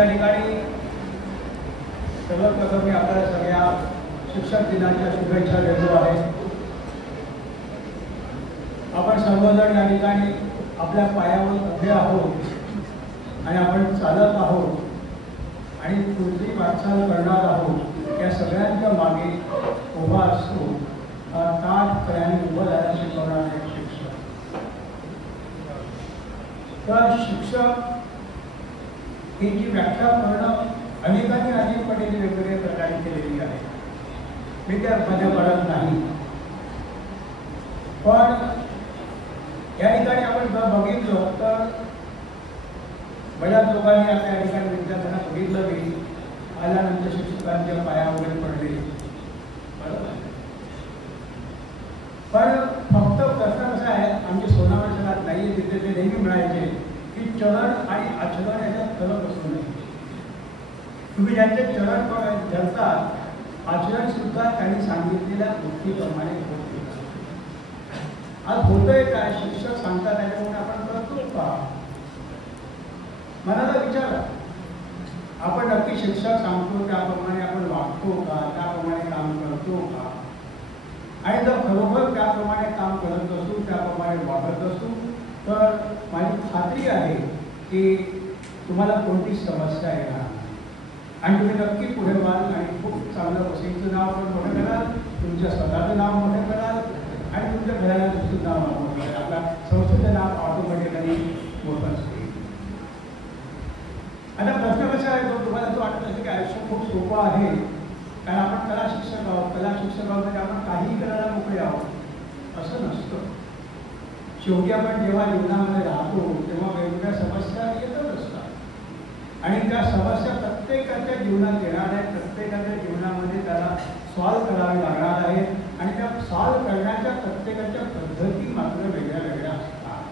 या ठिकाणी सर्वप्रथम मी आपल्याला सगळ्या शिक्षक दिनाच्या शुभेच्छा देतो आहे. आपण सर्वजण या ठिकाणी आपल्या पायावर उभे आहोत आणि आपण चालत आहोत आणि पुढची वाटचाल करणार आहोत. या सगळ्यांच्या मागे उभा असतो ताटकऱ्याने उभं राहायला शिकवणारे शिक्षक. तर शिक्षक ही जी व्याख्या करणं अनेकांनी अनेक पटीने वेगवेगळ्या प्रकारे केलेली आहे. मी त्यामध्ये पडत नाही, पण या ठिकाणी आपण जर बघितलं तर बऱ्याच लोकांनी आता या ठिकाणी विद्यार्थ्यांना बघितलं की आल्यानंतर शिक्षकांच्या पाया वगैरे पडले, बरोबर. पण फक्त प्रश्न कसा आहे, आमचे सोनावळ शहरात नाही आहे तिथे ते नेहमी म्हणायचे की चरण आणि आचरण याच्यात फरक असू नये. तुम्ही ज्यांचे चरण धरतात आचरण सुद्धा त्यांनी सांगितलेल्या गोष्टीप्रमाणे होते. आज होतंय काय, शिक्षक सांगतात त्याच्यामुळे आपण करतो का? मनाला विचारा, आपण नक्की शिक्षक सांगतो त्याप्रमाणे आपण वागतो का, त्याप्रमाणे काम करतो का? आणि जर खरोखर त्याप्रमाणे काम करत असू, त्याप्रमाणे वागत असू, तर माझी खात्री आहे की तुम्हाला कोणतीच समस्या येणार आणि तुम्ही नक्की पुढे व्हाल आणि खूप चांगलं वसईचं नाव पण मोठं कराल, तुमच्या स्वतःचं नाव मोठं कराल आणि तुमच्या घराचं सुद्धा नाव मोठं कराल. आपल्या संस्थेचं नाव ऑटोमॅटिकली मोठं असते. आता प्रश्न कसा आहे, तो तुम्हाला तो वाटत असेल की आयुष्य खूप सोपं आहे कारण आपण कला शिक्षक आहोत. कला शिक्षक आहोत म्हणजे आपण काहीही करायला मोकळे आहोत असं नसतं. शेवटी आपण जेव्हा जीवनामध्ये राहतो तेव्हा वेगवेगळ्या समस्या येतच असतात आणि त्या समस्या प्रत्येकाच्या जीवनात येणार आहेत. प्रत्येकाच्या जीवनामध्ये त्याला सॉल्व करावे लागणार आहेत आणि त्या सॉल्व करण्याच्या प्रत्येकाच्या पद्धती मात्र वेगळ्या वेगळ्या असतात.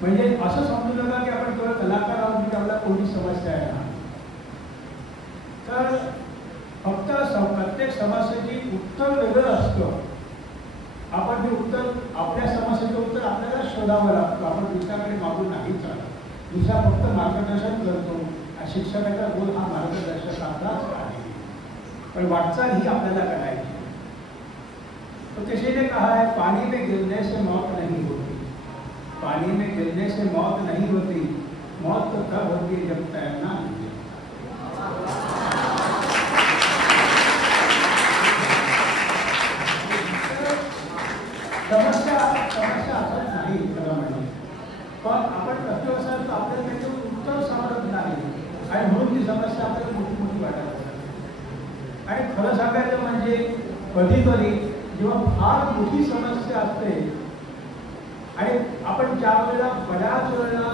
म्हणजे असं समजू नका की आपण केवळ कलाकार आहोत म्हणजे आपल्याला कोणती समस्या येणार. तर फक्त प्रत्येक समस्येची उत्तर वेगळं असतं. आपण ते उत्तर, आपल्या समस्येचं उत्तर आपल्याला शोधावं लागतं. आपण दुसऱ्याकडे मागून नाही चालत. दुसरा फक्त मार्गदर्शन करतो. शिक्षकाचा रोल हा मार्गदर्शकाचाच आहे, पण वाटचाल ही आपल्याला करायची. तो किसी ने कहा है पानी में गिरने से मौत नहीं होती, पानी में गिरने से मौत नहीं होती, मौत तो तब होती है जब तैरना नहीं. समस्या असत नाही खरं म्हणजे, पण आपण प्रश्न असाल तर आपल्याला त्याचं उत्तर समजत नाही आणि म्हणून ती समस्या आपल्याला मोठी मोठी वाटायला लागते. आणि खरं सांगायचं म्हणजे कधी कधी जेव्हा फार मोठी समस्या असते आणि आपण ज्या वेळेला बऱ्याच वेळेला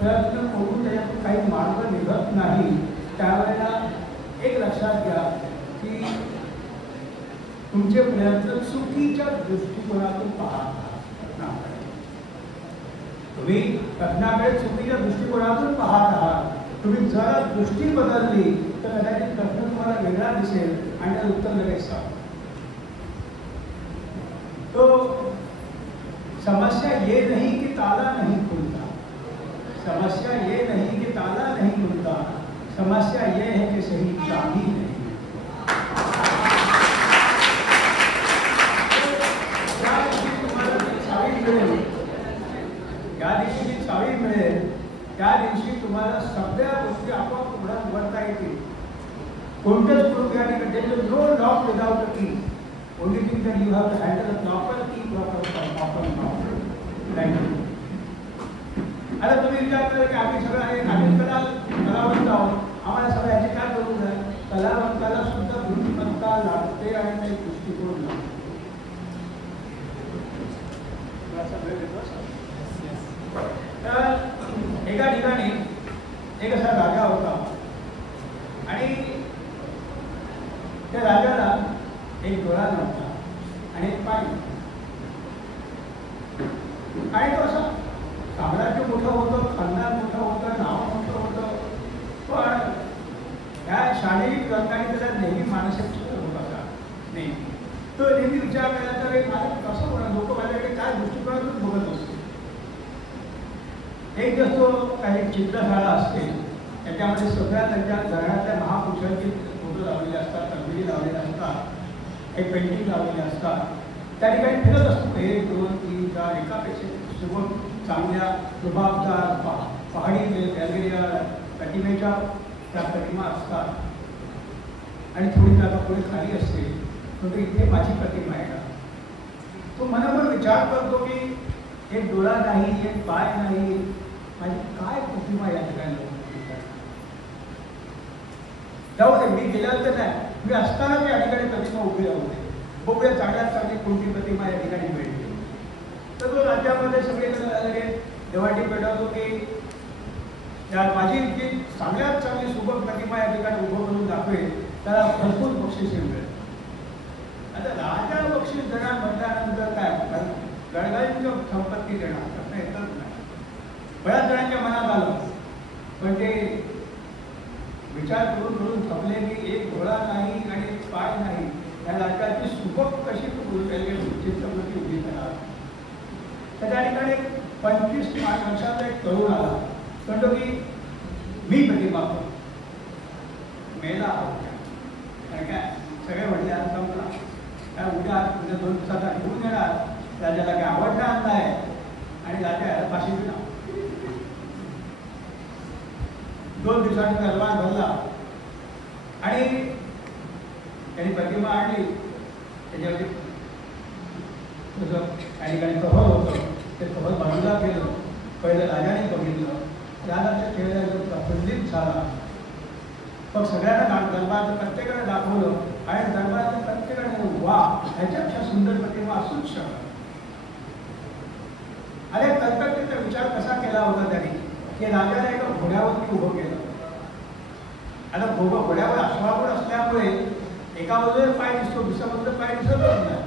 प्रयत्न करून त्याच्यातून काही मार्ग निघत नाही, त्यावेळेला एक लक्षात घ्या की तुमचे प्रयत्न चुकीच्या दृष्टिकोनातून पाहत. तुम्ही प्रश्नाकडे चुकीच्या दृष्टिकोनातून पाहत आहात. तुम्ही जरा दृष्टी बदलली तर कदाचित प्रश्न तुम्हाला वेगळा दिसेल आणि त्याचं उत्तर लगेच सांगा. तो समस्या ये नहीं कि ताला नहीं खुलता, समस्या ये नहीं कि ताला नहीं खुलता, समस्या ये है कि सही चाबी नहीं. ज्या दिवशी जी चावी मिळेल त्या दिवशी तुम्हाला सगळ्या गोष्टी आपोआप उघडता येतील. कोणतेच ग्रुप या ठिकाणी no lock without a key. Only thing that you have to handle a proper key, proper lock. आता तुम्ही विचार करा की आम्ही सगळं आहे, आम्ही कलावंत आहोत, आम्हाला सगळं याची काय करू नये. कलावंताला सुद्धा बुद्धिमत्ता लागते आणि काही दृष्टिकोन लागते. तर एका ठिकाणी एक असा राजा होता आणि त्या राजाला एक डोळा नव्हता आणि एक पाय. आणि तो असं साम्राज्य मोठं होतं, खानदान मोठं होतं, नाव मोठं होतं, पण ह्या शारीरिक रंगाने त्याला नेहमी मानसिक चित्र होत असा नाही. तो नेहमी विचार करायचा तर मला कसं होणार, लोक माझ्याकडे काय दृष्टिकोनातून बघत असते. एक दिवस तो काही चित्रशाळा असते त्याच्यामध्ये सगळ्या त्यांच्या घरातल्या महापुरुषांची फोटो लावलेले असतात, तंबिरी लावलेले असतात, काही पेंटिंग लावलेले असतात. त्या ठिकाणी फिरत असतो 1, 2, 3, 4 एकापेक्षा सुबक चांगल्या रुबाबदार पहाडी गॅलरीच्या प्रतिमेच्या त्या प्रतिमा असतात. आणि थोडी जागा पुढे खाली असते, तो इथे माझी प्रतिमा आहे का. तो मनावर विचार करतो की एक डोळा नाही, एक पाय नाही, माझी काय प्रतिमा या ठिकाणी जाऊ दे. मी गेल्यानंतर नाही, मी असताना या ठिकाणी प्रतिमा उभी राहते. बघूया चांगल्यात चांगली कोणती प्रतिमा या ठिकाणी मिळते. तर तो राज्यामध्ये सगळेजण आलेले देवाटी पेटवतो की माझी जी चांगल्यात चांगली सुबक प्रतिमा या ठिकाणी उभं करून दाखवेल त्याला भरपूर बक्षीस मिळेल. आता राजा बक्षीस देणार म्हटल्यानंतर काय गडगडीची संपत्ती देणार असं येतच नाही. बऱ्याच जणांच्या मनात आलं, पण ते विचार करून थकले की एक डोळा नाही आणि एक पाय नाही, या राज्याची सुबक कशी चित्रपती उभी करणार. तर त्या ठिकाणी 25 वर्षाचा एक तरुण आला, म्हणतो की मी प्रतिमा मेला कारण काय सगळे म्हटले आज संपला काय, उद्या 2 दिवसाचा घेऊन येणार, राजाला काय आवडला आणला आहे आणि राजा फाशी दिला. 2 दिवसांनी दरबार भरला आणि त्यांनी प्रतिमा आणली. त्याच्यावरती त्या ठिकाणी कव्हर होतं, ते कव्हर बाजूला केलं. पहिलं राजाने बघितलं, राजाच्या चेहऱ्यावर प्रफुल्लित झाला. पण सगळ्यांना दरबारचं प्रत्येकाने दाखवलं आणि दरबारच्या प्रत्येकाने वा ह्याच्यापेक्षा सुंदर प्रतिमा असूच शकत. अरे कल्पकतेचा विचार कसा केला होता त्यांनी की राजाने एका घोड्यावरती उभं केलं. आता घोड्यावर अश्वारूढ असल्यामुळे एका बाजूला पाय दिसतो, दुसऱ्या बाजूला पाय दिसतच नाही.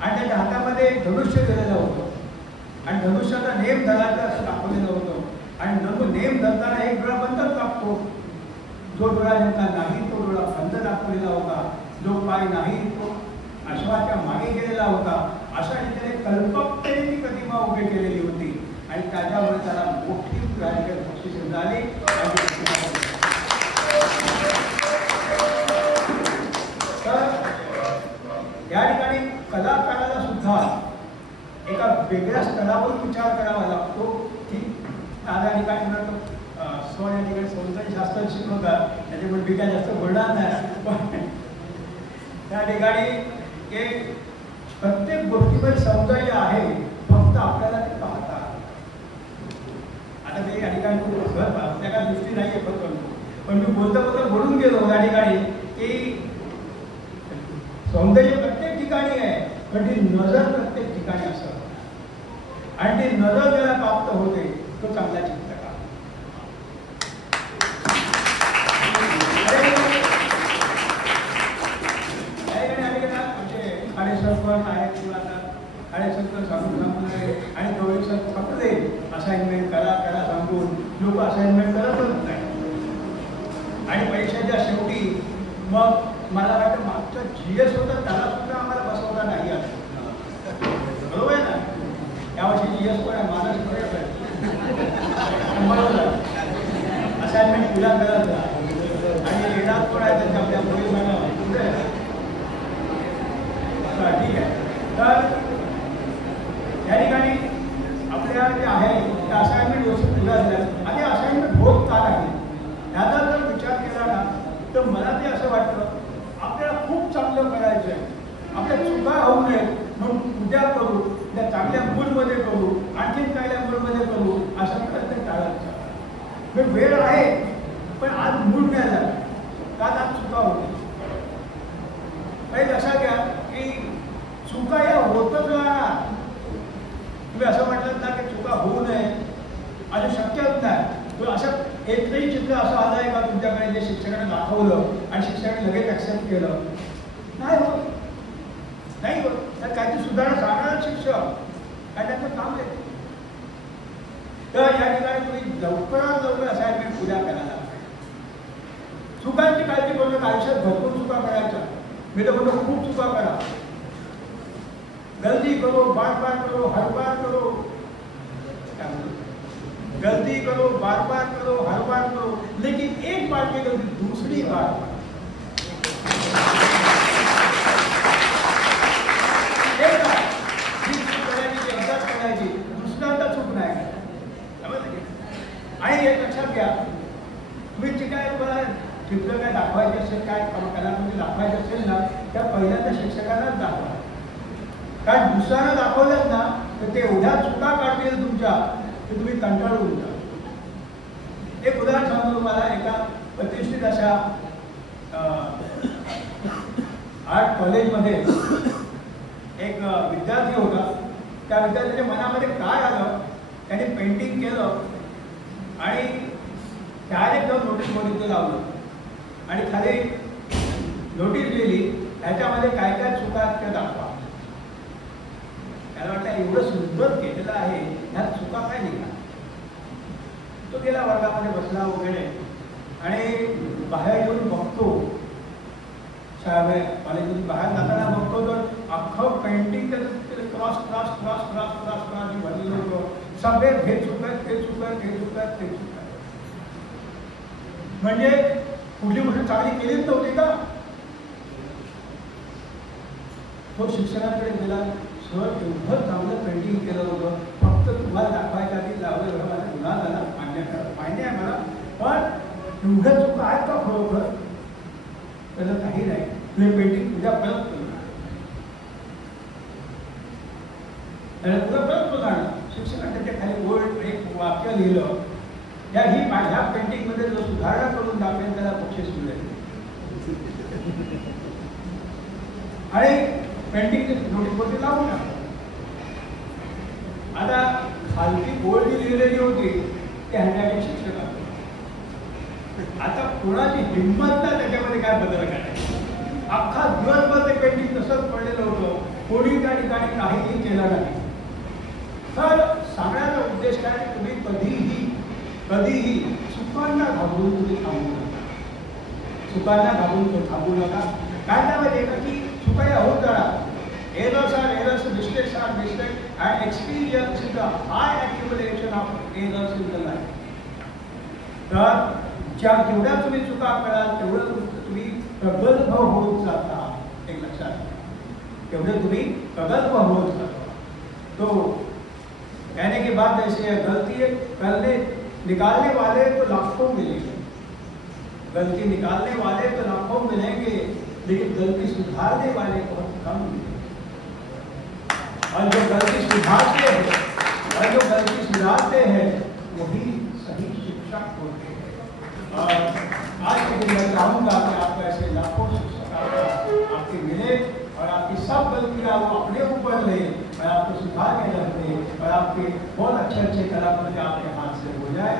आणि त्याच्या हातामध्ये एक धनुष्य दिलेलं होतं आणि धनुष्याचा नेम धरायचा असं दाखवलेलं होतं. आणि नेम धरताना एक डोळा बंदच लागतो, जो डोळा ज्यांचा नाही तो डोळा बंद दाखवलेला होता, जो पाय नाही तो अश्वाच्या मागे गेलेला होता. अशा रीतीने कल्पकतेने ती प्रतिमा उभी केलेली होती आणि त्याच्यामुळे त्याला मोठी राजकीय बक्षीस झाली. तर या ठिकाणी कलाकाराला सुद्धा एका वेगळ्या स्तरावरून विचार करावा लागतो की त्या ठिकाणी म्हणतो स्व या ठिकाणी सौंदर्य शास्त्र शिकवतात, त्याच्यामुळे मी काय जास्त बोलणार नाही. पण त्या ठिकाणी एक प्रत्येक गोष्टीवर सौंदर्य आहे, फक्त आपल्याला ते पाहता. आता ते या ठिकाणी त्या काय दृष्टी नाही आहे फक्त, पण मी बोलता बोलून गेलो त्या ठिकाणी की सौंदर्य प्रत्येक ठिकाणी आहे, पण ती नजर प्रत्येक ठिकाणी असं आणि ती नजर ज्याला प्राप्त होते तो चांगला चित्रकार. म्हणजे खाडेसर आहेत किंवा खाडेसर सांगून आणि थोडेसर थकले असाइनमेंट करा सांगून लोक असाइनमेंट करतच नाही. आणि परीक्षेच्या शेवटी मग मला वाटतं मागचं GS होतं त्याला सुद्धा आम्हाला बसवता नाही आलं. बरोबर आहे ना, यावर्षी GS पण आहे, माझा बरोबर असाइनमेंट पुरा करत आणि येणार पण आहे त्यांच्या आपल्या पुढे पुढे ठीक आहे. तर या ठिकाणी आपल्या जे आहे ते असाइनमेंट व्यवस्थित पुरा झाल्या आणि असाइनमेंट होत का नाही ह्याचा जर विचार केला ना तर मला ते असं वाटतं आपल्याला खूप चांगलं करायचं आहे, आपल्या चुका होऊ नयेत म्हणून उद्या करू, त्या चांगल्या मूडमध्ये करू, आणखीन चांगल्या मूडमध्ये करू असं प्रयत्न टाळायचं. वेळ आहे पण आज मूड नाही झाला का आज चुका होते. काही लक्षात घ्या की चुका या होतच राहणार. तुम्ही असं म्हटलं ना की चुका होऊ नये असं शक्यच नाही. असं एकही चित्र असं आलं आहे का तुमच्याकडे जे शिक्षकाने दाखवलं आणि शिक्षकाने लगेच ॲक्सेप्ट केलं? नाही होत, नाही होत. तर काहीतरी सुधारणा सांगणार शिक्षक काय त्यांचं काम आहे. तर या ठिकाणी तुम्ही लवकरात लवकर असाइनमेंट पुऱ्या करायला पाहिजे. चुकांची काळजी करू नका. आयुष्यात भरपूर चुका करायच्या, मी तर म्हणतो खूप चुका करा. गलती करो, बार बार करो, हर बार करो. गलती करो, बार बार करो, हर बार करो, लेकिन एक बार की गलती दूसरी बार करायची, दुसऱ्यांदा चूक नाही करायची. आणि एक लक्षात घ्या, तुम्ही जे काय तुम्हाला चित्र काय दाखवायचे असेल, काय कलाकृती दाखवायची असेल ना, त्या पहिल्यांदा शिक्षकांनाच दाखवा. कारण दुसऱ्यांना दाखवलं ना तर ते एवढ्या चुका काढतील तुमच्या की तुम्ही कंटाळून जा. एक उदाहरण सांगतो तुम्हाला. एका प्रतिष्ठित अशा आर्ट कॉलेजमध्ये एक विद्यार्थी होता. त्या विद्यार्थ्याच्या मनामध्ये काय आलं, त्याने पेंटिंग केलं आणि डायरेक्ट जाऊन नोटीस बोर्ड लावलं आणि खाली नोटीस लिहिली, त्याच्यामध्ये काय काय चुका त्या दाखवा. त्याला वाटतं एवढं सुंदर केलेलं आहे, ह्यात चुका काय निघाल्या. तो गेला वर्गामध्ये बसला वगैरे आणि बाहेर येऊन बघतो, कॉलेजमधून बाहेर जाताना बघतो तर अख्खं painting cross cross cross cross cross cross भरलेलं होतं. सगळे हे चुकत, हे चुकत, हे चुकत, ते चुकत. म्हणजे कुठली गोष्ट चांगली केलीच नव्हती का. तो शिक्षकांकडे गेला, सर एवढं चांगलं पेंटिंग केलं होतं, फक्त तुम्हाला दाखवायच्या आधी लावलं मला गुन्हा झाला, मान्य आहे मला, पण एवढं चुका आहेत का खरोखर. त्याला काही नाही, तुझे पेंटिंग तुझ्या परत करू, त्याला तुझं परत तो जाणं. शिक्षकांनी त्याच्या खाली गोल्ड एक वाक्य लिहिलं, ही माझ्या पेंटिंगमध्ये जो सुधारणा करून दाखवेल त्याला बक्षीस मिळेल. आणि पेंटिंग नोटीसवरती लावून टाकलं. आता खालती गोल्ड जी लिहिलेली होती ते हँडरायटिंग शिक्षकांना. आता कोणाची हिंमत ना त्याच्यामध्ये काय बदल करायचा. अख्खा दिवसभर ते पेंटिंग तसंच पडलेलं होतं, कोणी त्या ठिकाणी काहीही केलं नाही. तर सांगण्याचा उद्देश काय, तुम्ही कधीही चुकांना घाबरून तुम्ही थांबू नका. चुकांना घाबरून थांबू नका. काय त्यामध्ये येतं की चुका या होत जाणार. Errors are errors, mistakes are mistakes, and experience is the high accumulation of errors in the life. तर जेवढ्या तुम्ही चुका कराल तेवढं तुम्ही प्रगल्भ होत जाता. एक लक्षात, तेवढे तुम्ही प्रगल्भ होत जाता. तो कहने की बात ऐसी है, गलती करने निकालने वाले तो लाखों मिलेंगे, गलती निकालने वाले तो लाखों मिलेंगे, लेकिन गलती सुधारने वाले बहुत कम मिलेंगे. और जो गलती सुधारते हैं वही सही शिक्षक होते हैं. और आज के दिन मैं चाहूँगा कि आपको ऐसे लाखों शिक्षक आपके मिले और आपकी सब गलतियाँ वो अपने ऊपर ले और आपको सुधार के रखते और आपके बहुत अच्छे कलाकृति आपके हाथ से हो जाए.